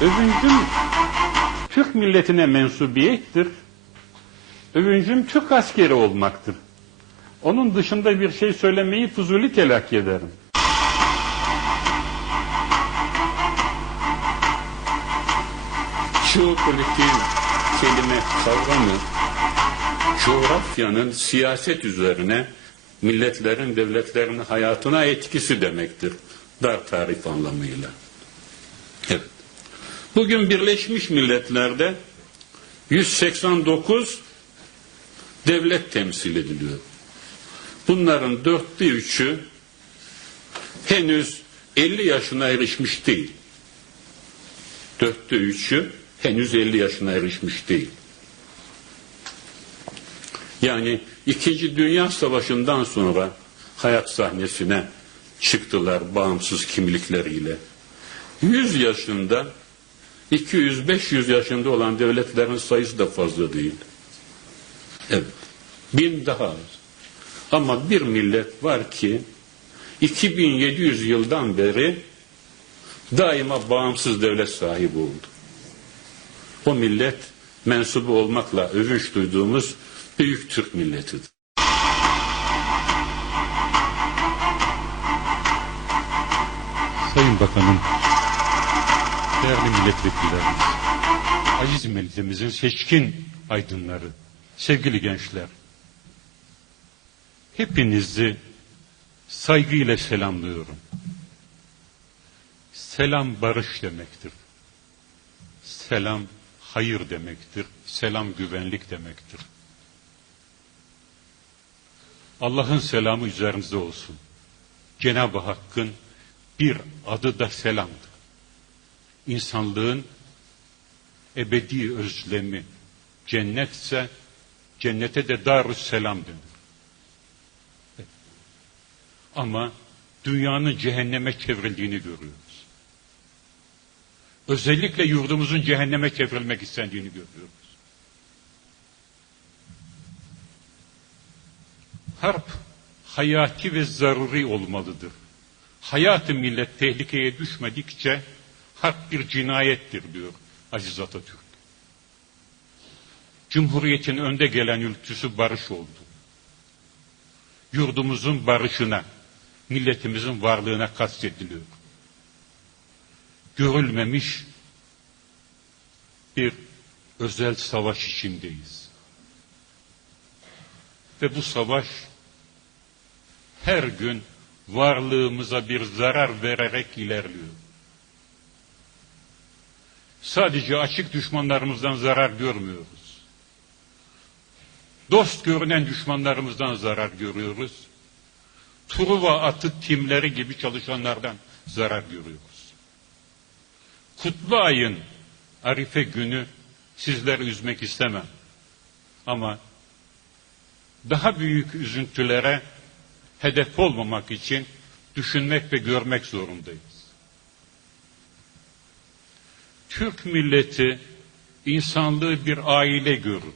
Övüncüm Türk milletine mensubiyettir. Övüncüm Türk askeri olmaktır. Onun dışında bir şey söylemeyi fuzuli telakki ederim. Jeopolitik kelime kavramı coğrafyanın siyaset üzerine milletlerin, devletlerin hayatına etkisi demektir. Dar tarif anlamıyla. Evet. Bugün Birleşmiş Milletler'de 189 devlet temsil ediliyor. Bunların dörtte üçü henüz 50 yaşına erişmiş değil. Dörtte üçü henüz 50 yaşına erişmiş değil. Yani İkinci Dünya Savaşı'ndan sonra hayat sahnesine çıktılar bağımsız kimlikleriyle. 100 yaşında 200-500 yaşında olan devletlerin sayısı da fazla değil. Evet. Bin daha az. Ama bir millet var ki 2700 yıldan beri daima bağımsız devlet sahibi oldu. O millet mensubu olmakla övünç duyduğumuz büyük Türk milletidir. Sayın Bakanım, değerli milletvekillerimiz, aziz milletimizin seçkin aydınları, sevgili gençler, hepinizi saygıyla selamlıyorum. Selam barış demektir. Selam hayır demektir. Selam güvenlik demektir. Allah'ın selamı üzerinize olsun. Cenab-ı Hakk'ın bir adı da selamdır. İnsanlığın ebedi özlemi cennetse cennete de darus selam denir. Ama dünyanın cehenneme çevrildiğini görüyoruz. Özellikle yurdumuzun cehenneme çevrilmek istendiğini görüyoruz. Harp hayati ve zaruri olmalıdır. Hayatı millet tehlikeye düşmedikçe harp bir cinayettir diyor Aziz Atatürk. Cumhuriyetin önde gelen ülküsü barış oldu. Yurdumuzun barışına, milletimizin varlığına kastediliyor. Görülmemiş bir özel savaş içindeyiz. Ve bu savaş her gün varlığımıza bir zarar vererek ilerliyor. Sadece açık düşmanlarımızdan zarar görmüyoruz. Dost görünen düşmanlarımızdan zarar görüyoruz. Truva atı timleri gibi çalışanlardan zarar görüyoruz. Kutlu ayın Arife günü sizleri üzmek istemem. Ama daha büyük üzüntülere hedef olmamak için düşünmek ve görmek zorundayız. Türk milleti insanlığı bir aile görür.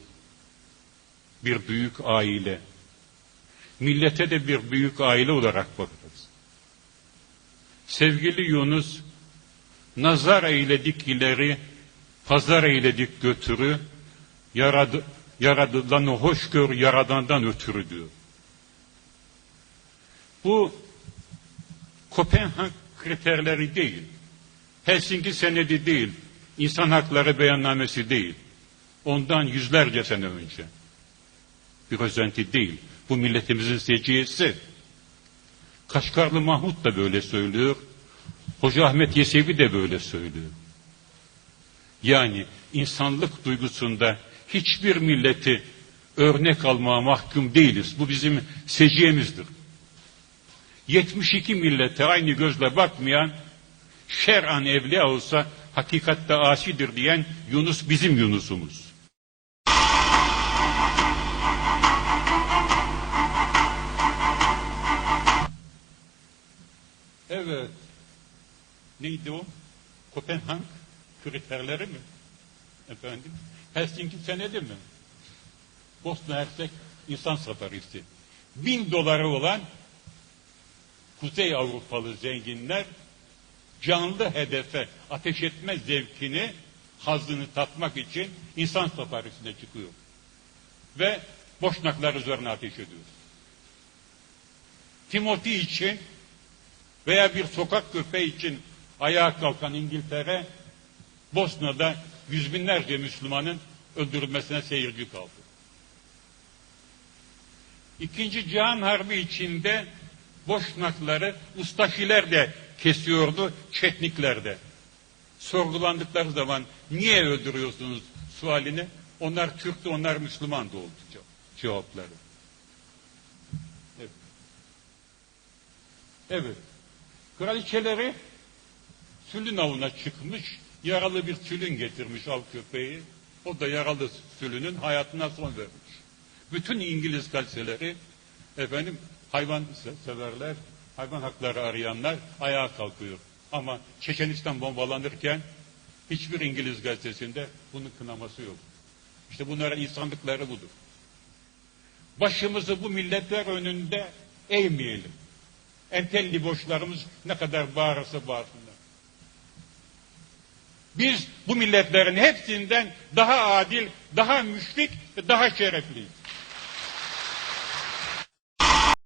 Bir büyük aile. Millete de bir büyük aile olarak bakarız. Sevgili Yunus, nazar eyledik ileri, pazar eyledik götürü, yaradı, yaradılanı hoş gör yaradandan ötürü diyor. Bu Kopenhag kriterleri değil. Helsinki senedi değil. İnsan hakları beyannamesi değil. Ondan yüzlerce sene önce. Bir özenti değil. Bu milletimizin seciyesi. Kaşgarlı Mahmut da böyle söylüyor. Hoca Ahmet Yesevi de böyle söylüyor. Yani insanlık duygusunda hiçbir milleti örnek almaya mahkum değiliz. Bu bizim seciyemizdir. 72 millete aynı gözle bakmayan şer'an evliya olsa hakikatte asidir diyen Yunus bizim Yunus'umuz. Evet. Neydi o? Kopenhag kriterleri mi? Efendim? Helsinki senedi mi? Bosna Hersek insan safarisi. Bin doları olan Kuzey Avrupalı zenginler canlı hedefe ateş etme zevkini, hazzını tatmak için insan safarisine çıkıyor. Ve boşnaklar üzerine ateş ediyor. Timothy için veya bir sokak köpeği için ayağa kalkan İngiltere, Bosna'da yüz binlerce Müslümanın öldürülmesine seyirci kaldı. İkinci Cihan Harbi içinde Boşnakları Ustaşiler de kesiyordu, Çetnikler de. Sorgulandıkları zaman niye öldürüyorsunuz sualine onlar Türktü, onlar Müslümandı oldu ce- cevapları. Evet. Evet. Kraliçeleri sülün avına çıkmış, yaralı bir sülün getirmiş av köpeği. O da yaralı sülünün hayatına son vermiş. Bütün İngiliz kalseleri efendim hayvan se- severler, hayvan hakları arayanlar ayağa kalkıyor. Ama Çeçenistan bombalanırken hiçbir İngiliz gazetesinde bunun kınaması yok. İşte bunların insanlıkları budur. Başımızı bu milletler önünde eğmeyelim. Entelli boşlarımız ne kadar bağırırsa bağırsınlar. Biz bu milletlerin hepsinden daha adil, daha müşrik ve daha şerefliyiz.